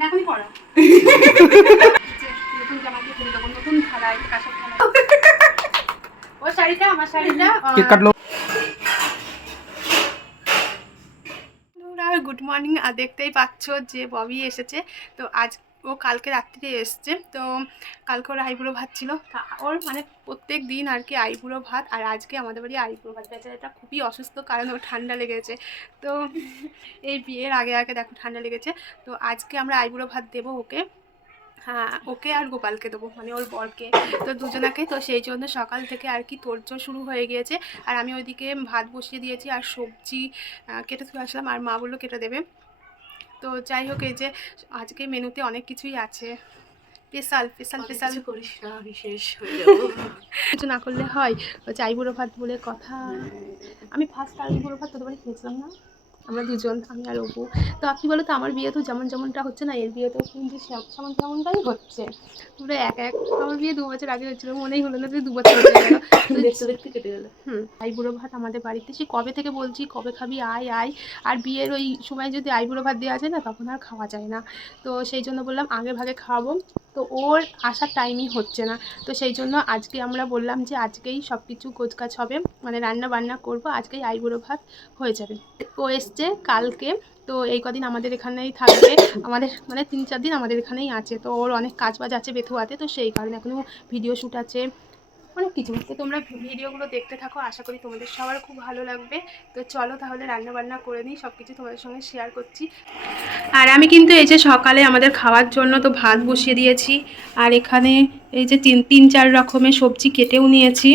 নতুন কিনে দেবো নতুন ও শাড়িটা আমার শাড়িটা কেক কাটলো। গুড মর্নিং আর দেখতেই পাচ্ছ যে ববি এসেছে। তো আজ ও কালকে রাত্রিরে এসছে। তো কালকে ওর আইবুড়ো ভাত ছিল। তা ওর মানে প্রত্যেক দিন আর কি আইবুড়ো ভাত। আর আজকে আমাদের বাড়ি আইবুড়ো ভাত। বেচারাটা খুবই অসুস্থ কারণ ওর ঠান্ডা লেগেছে। তো এই বিয়ের আগে আগে দেখো ঠান্ডা লেগেছে। তো আজকে আমরা আইবুড়ো ভাত দেবো ওকে। হ্যাঁ ওকে আর গোপালকে দেবো। মানে ওর বরকে। তো দুজনাকে। তো সেই জন্য সকাল থেকে আর কি তোড়জোড় শুরু হয়ে গিয়েছে। আর আমি ওইদিকে ভাত বসিয়ে দিয়েছি। আর সবজি কেটে তুলে আসলাম। আর মা বলল কেটে দেবে। তো যাই হোক এই যে আজকে মেনুতে অনেক কিছুই আছে। Special special special. করিস না আমি শেষ হয়ে যাব। কিছু না করলে হয়। চাই বুড়ো ভাত বলে কথা। আমি ফার্স্ট আইবুড়ো ভাত তোদের বাড়ি খেয়েছিলাম না? আমরা দুজন আমি আর অপু। তো আপনি বলো তো আমার বিয়ে তো যেমন যেমনটা হচ্ছে না এর বিয়েতেও কিন্তু সে- সেমন তেমনটাই হচ্ছে? পুরো এক এক আমার বিয়ে দু বছর আগে হচ্ছিল মনেই হলো না যে দু বছর হয়ে গেল। দেখতে দেখতে কেটে গেল। হুম আইবুড়ো ভাত আমাদের বাড়িতে। সে কবে থেকে বলছি কবে খাবি? আয় আয়। আর বিয়ের ওই সময় যদি আইবুড়ো ভাত দেওয়া যায় না তখন আর খাওয়া যায় না। তো সেই জন্য বললাম আগে ভাগে খাওয়াবো। তো ওর আসার টাইমই হচ্ছে না। তো সেই জন্য আজকে আমরা বললাম যে আজকেই সব কিছু গোছগাছ হবে। মানে রান্না বান্না করব। আজকেই আইবুড়ো ভাত হয়ে যাবে। ও এসছে কালকে। তো এই কদিন আমাদের এখানেই থাকবে। আমাদের মানে তিন চার দিন আমাদের এখানেই আছে। তো ওর অনেক কাজ বাজ আছে বেথুয়াতে। তো সেই কারণে এখনও ভিডিও শ্যুট আছে। অনেক কিছু। তো তোমরা ভিডিওগুলো দেখতে থাকো, আশা করি তোমাদের সবার খুব ভালো লাগবে। তো চলো তাহলে রান্না বান্না করে নিই সব কিছু তোমাদের সঙ্গে শেয়ার করছি। আর আমি কিন্তু এই যে সকালে আমাদের খাওয়ার জন্য তো ভাত বসিয়ে দিয়েছি, আর এখানে এই যে তিন তিন, চার রকমের সবজি কেটেও নিয়েছি।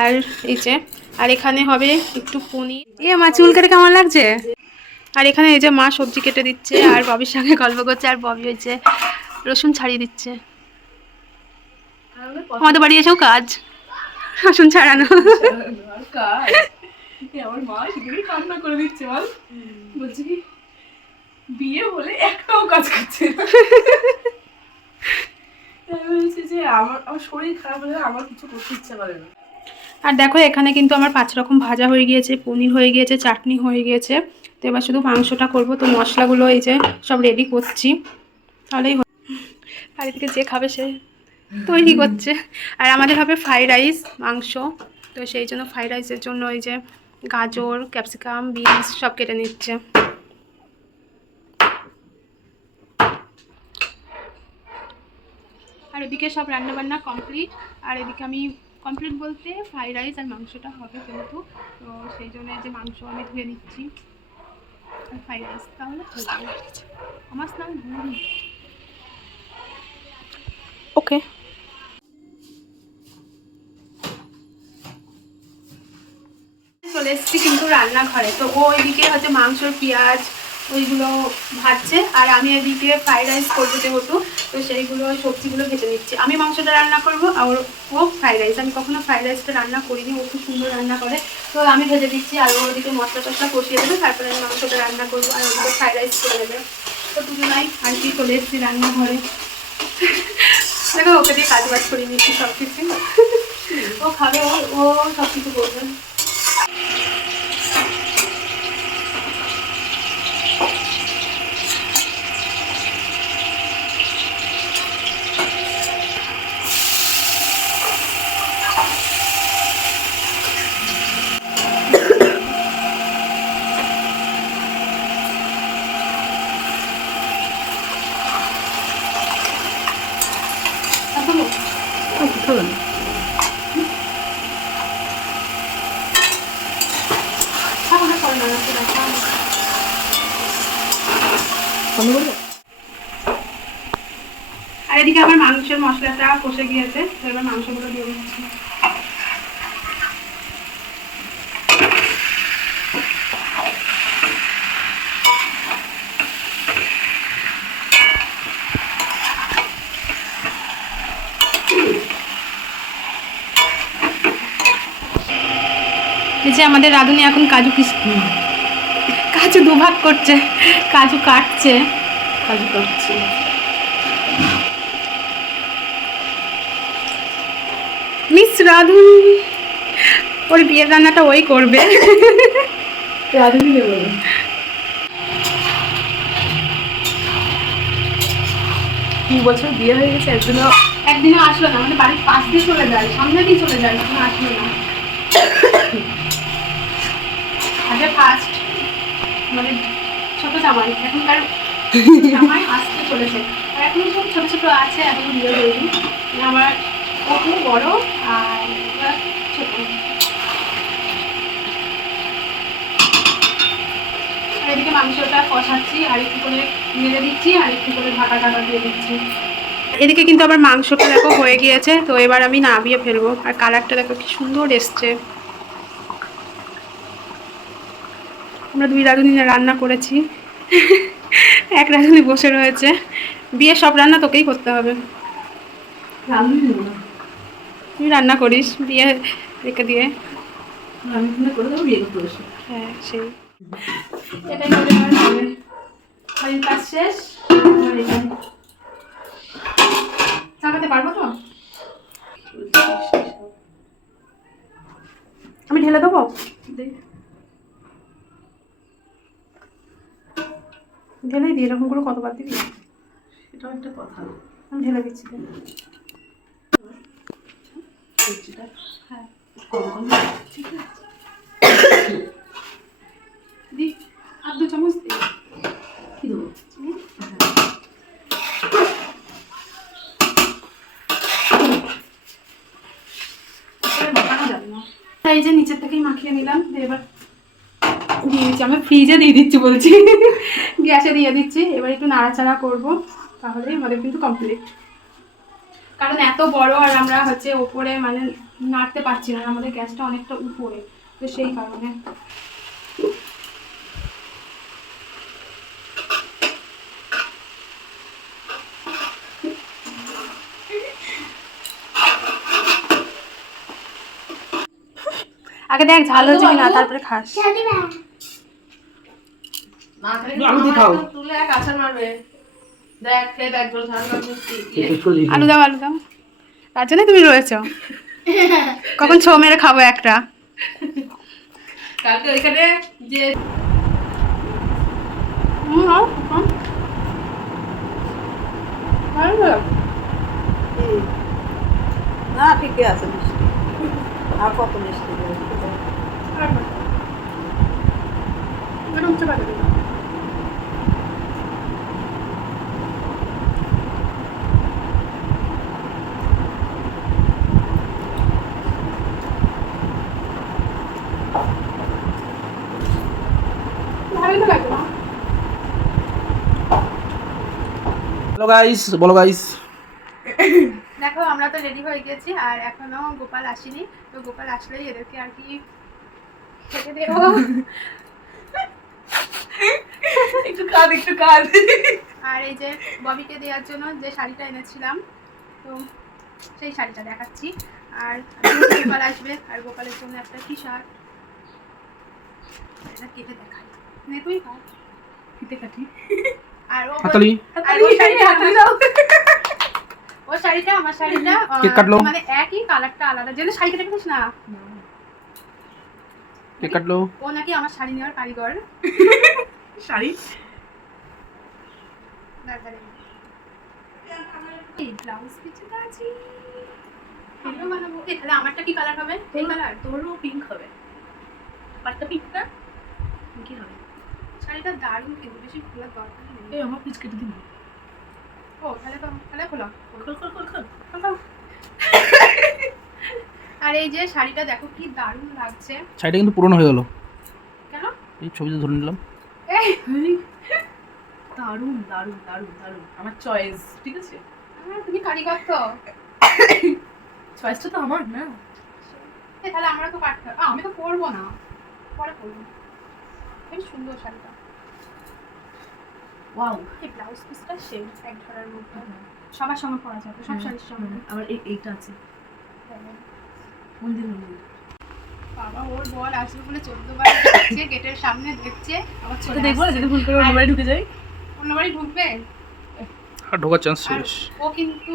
আর এই যে, আর এখানে হবে একটু পনির। এ মা চুল কেটে কেমন লাগছে? আর এখানে এই যে মা সবজি কেটে দিচ্ছে, আর ববির সঙ্গে গল্প করছে, আর ববি হয়েছে রসুন ছাড়িয়ে দিচ্ছে। আমাদের বাড়ি এসেও কাজ। রসুন ছাড়ানো। আমার মা সেদিকে কান্না করে দিচ্ছে বল। বলছে কি বিয়ে বলে একটাও কাজ করছে বলছি যে আমার আমার শরীর খারাপ হলে আমার কিছু করতে ইচ্ছা করে না। আর দেখো এখানে কিন্তু আমার পাঁচ রকম ভাজা হয়ে গিয়েছে পনির হয়ে গিয়েছে চাটনি হয়ে গিয়েছে। তো এবার শুধু মাংসটা করব তো মশলাগুলো এই যে সব রেডি করছি। তাহলেই। আর এদিকে যে খাবে সে তৈরি করছে। আর আমাদের হবে ফ্রাইড রাইস মাংস। তো সেই জন্য ফ্রাইড রাইসের জন্য ওই যে গাজর ক্যাপসিকাম বিনস সব কেটে নিচ্ছে। আর এদিকে সব রান্নাবান্না কমপ্লিট আর এদিকে আমি কমপ্লিট বলতে ফ্রাইড রাইস আর মাংসটা হবে যেহেতু। তো সেই জন্য যে মাংস আমি ধুয়ে নিচ্ছি। আর ফ্রাইড রাইস তাহলে আমার স্নান ওকে চলে এসেছি কিন্তু রান্নাঘরে। তো ও ওইদিকে হচ্ছে মাংসর পেঁয়াজ ওইগুলো ভাজছে আর আমি এদিকে ফ্রাইড রাইস করব যেহেতু, তো সেইগুলো সবজিগুলো ভেজে নিচ্ছি। আমি মাংসটা রান্না করব আর ও ফ্রাইড রাইস আমি কখনো ফ্রাইড রাইসটা রান্না করিনি, ও খুব সুন্দর রান্না করে। তো আমি ভেজে দিচ্ছি আর ওদিকে মশলা টশলা কষিয়ে দেবে, তারপরে আমি মাংসটা রান্না করব আর ওদিকে ফ্রাইড রাইস করে দেবে। তো দুজনাই আর কি চলে এসেছি রান্নাঘরে। দেখো, ওকে দিয়ে কাজ বাজ নিচ্ছি সব কিছু ও খাবে, ও ও সব কিছু করবে থাকো না করো না রাখো, রাখো। আর এদিকে আমার মাংসের মশলাটা কষে গিয়েছে তো এবার মাংসগুলো দিয়ে দিচ্ছি। এই যে আমাদের রাধুনি এখন কাজু কিস কাজু দুভাগ করছে কাজু কাটছে। কাজু করছি মিস রাধুনি ওর বিয়ের রান্নাটা ওই করবে। রাধুনি তিন বছর বিয়ে হয়ে গেছে একদিনও একদিনও আসলো না আমাদের বাড়ির পাশ দিয়ে চলে যায় সামনে দিয়ে চলে যায় এখন আসলো না। আগে ফার্স্ট মানে ছোট জামাই এখনকার জামাই আসতে চলেছে। আর এখন সব ছোট ছোট আছে এখন বিয়ে হয়নি। আমার অপু বড় আর ছোট। এদিকে মাংসটা কষাচ্ছি আর একটু করে নেড়ে দিচ্ছি আর একটু করে ঢাকা ঢাকা দিয়ে দিচ্ছি। এদিকে কিন্তু আবার মাংসটা দেখো হয়ে গিয়েছে তো এবার আমি নামিয়ে ফেলব। আর কালারটা দেখো কি সুন্দর এসছে। আমরা দুই রাঁধুনি রান্না করেছি। এক রাঁধুনি বসে রয়েছে। বিয়ে সব রান্না তোকেই করতে হবে। রান্না দেবো না। তুই রান্না করিস দিয়ে রেখে দিয়ে। রান্না করে দেবো বিয়ে করতে হ্যাঁ সেই। এটাই করে আমার হবে কাজ শেষ চালাতে পারব তো? আমি ঢেলে দেবো? ঢেলেই দিই এরকম করে কতবার দিবি? এটাও একটা কথা। আমি ঢেলে দিচ্ছি। দে। সবজিটা কম কম ঠিক আছে দি আর দু চামচ দি কি দেবো চিনি। এবার মাখানো যাবে না। এই যে নিচের থেকেই মাখিয়ে নিলাম এবার দিয়ে দিচ্ছি আমি ফ্রিজে দিয়ে দিচ্ছি বলছি গ্যাসে দিয়ে দিচ্ছি, এবার একটু নাড়াচাড়া করব, তাহলে আমাদের কিন্তু কমপ্লিট কারণ এত বড় আর আমরা হচ্ছে ওপরে মানে নাড়তে পারছি না আমাদের গ্যাসটা অনেকটা উপরে তো সেই কারণে। আগে দেখ ঝাল হচ্ছে কিনা তারপরে খাস। খাও তুলে এক আছাড় মারবে। আলু দাও আলু দাও। তার জন্য তুমি রয়েছ। কখন ছো মেরে খাব একটা? কালকে ওইখানে যে। ভালো না ঠিকই আছে মিষ্টি। আর কত মিষ্টি? আর বলো। একটু উচ্চ পাতে দিও। ভালোই তো লাগবে না হ্যালো গাইস বলো গাইস দেখো আমরা তো রেডি হয়ে গেছি আর এখনও গোপাল আসেনি তো গোপাল আসলেই এদেরকে আর কি খেতে দেবো। একটু কাঁদ একটু কাঁদ। আর এই যে ববিকে দেওয়ার জন্য যে শাড়িটা এনেছিলাম তো সেই শাড়িটা দেখাচ্ছি। আর গোপাল আসবে আর গোপালের জন্য একটা টি শার্ট এটা কেটে দেখাই। নে তুই কাট। কাটি। ও হাতালি শাড়িটা ও শাড়িটা আমার শাড়িটা কাটলো? মানে একই কালারটা আলাদা। যেন শাড়ি কেটে না? কে কাটলো। ও নাকি আমার শাড়ি নেওয়ার কারিগর। শাড়ি? ব্লাউজ আছে। বানাবো। তাহলে আমারটা কি কালার হবে? এই কালার। তোরও পিঙ্ক হবে। পাটটা পিঙ্ক না? কি হবে? শাড়িটা দারুণ কিন্তু বেশি খোলার দরকার এই আমার পিচ কেটে দিন ও তাহলে তো তাহলে খোলা। খোল খোল খোল খোল। আর এই যে শাড়িটা দেখো কি দারুণ লাগছে। শাড়িটা কিন্তু পুরনো হয়ে গেল। কেন? এই ছবিতে ধরে নিলাম। এই দারুণ দারুণ দারুণ দারুণ। আমার চয়েস ঠিক আছে? তুমি কারিগর তো। চয়েসটা তো আমার না? এ, তাহলে আমরা তো কাটতে হবে। আমি তো পরবো না। পরে পরবো। বেশ সুন্দর শাড়িটা। ওয়াও এই ব্লাউজ পিসটা সেই এক ধরার মধ্যে সবার সঙ্গে পরা যাবে সব শাড়ির সঙ্গে আমার এইটা আছে। মন্দির মন্দির। বাবা ওর বল আসবে বলে চোদ্দ বার দেখছে গেটের সামনে দেখছে আবার চলে দেখব না যদি ভুল করে অন্য বাড়ি ঢুকে যাই। অন্য বাড়ি ঢুকবে? আর ঢোকার চান্স শেষ। ও কিন্তু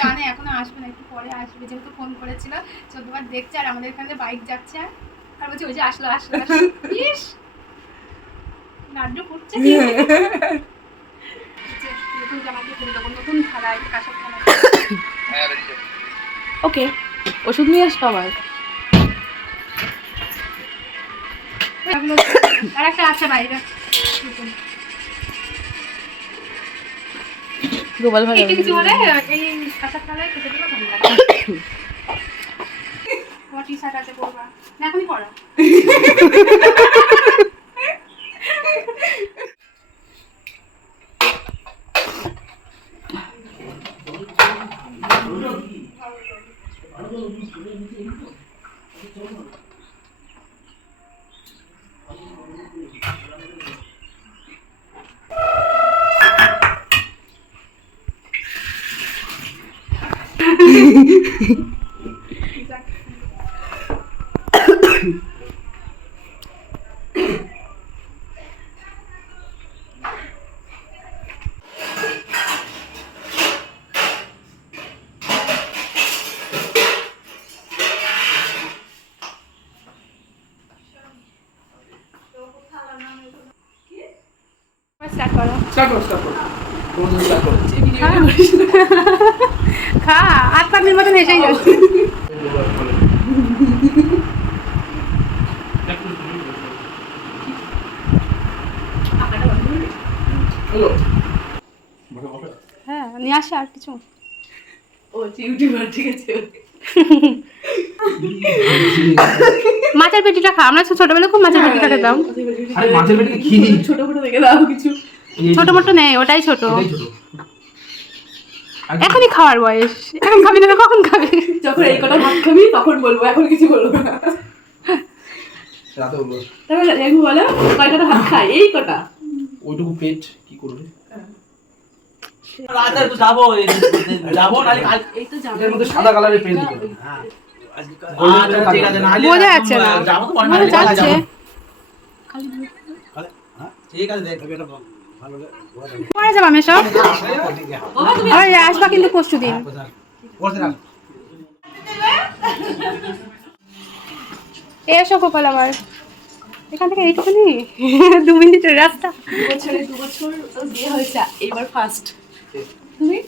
জানে এখনও আসবে না একটু পরে আসবে যেহেতু ফোন করেছিল। চোদ্দবার দেখছে আর আমাদের এখানে বাইক যাচ্ছে আর বলছে ওই যে আসলো আসলো আসলো। ইস! নাড্ডু ফুটছে। নতুন জামা ফেলে দেবো নতুন থালায় কাঁসার থালায় ওকে ওষুধ নিয়ে আসব এগুলো- আর একটা আছে বাইরে গোপাল ভাই কিছু বলে? এই কাঁসার থালায় খেতে দিলে ভালো লাগে। টি শার্ট আছে পরবা। না এখনই পরা। স্টার্ট করো স্টার্ট করো। স্টার্ট করো স্টার্ট করো। খা। পানির মতন এসেই যাচ্ছে। হ্যাঁ নিয়ে আসে আর কিছু। ও ইউটিউবার ঠিক আছে মাছের পেটিটা খা আমরা তো ছোটবেলায় খুব মাছের পেটিটা খেতাম। আরে মাছের পেটে ছোট ছোট দেখে দাও কিছু। ছোট মোটো নেই ওটাই ছোট? এখনই খাওয়ার বয়স। এখন খাবি না কখন খাবি? যখন এই কটা ভাত খাবি তখন বলব এখন কিছু বলব না। বলো কয় কটা ভাত এই কটা। ওইটুকু পেট কি করবে? সাদা কালারের ঠিক আছে বোঝা যাচ্ছে না। মনে। হ্যাঁ, ঠিক দেখ পরে যাব আমি সব ভাই, আসবা কিন্তু পরশু দিন। এসো গোপাল আমার এখান থেকে এইটুকুনি দু মিনিটের রাস্তা। দু বছরে দু বছর বিয়ে হয়েছে এবার ফার্স্ট তুমি?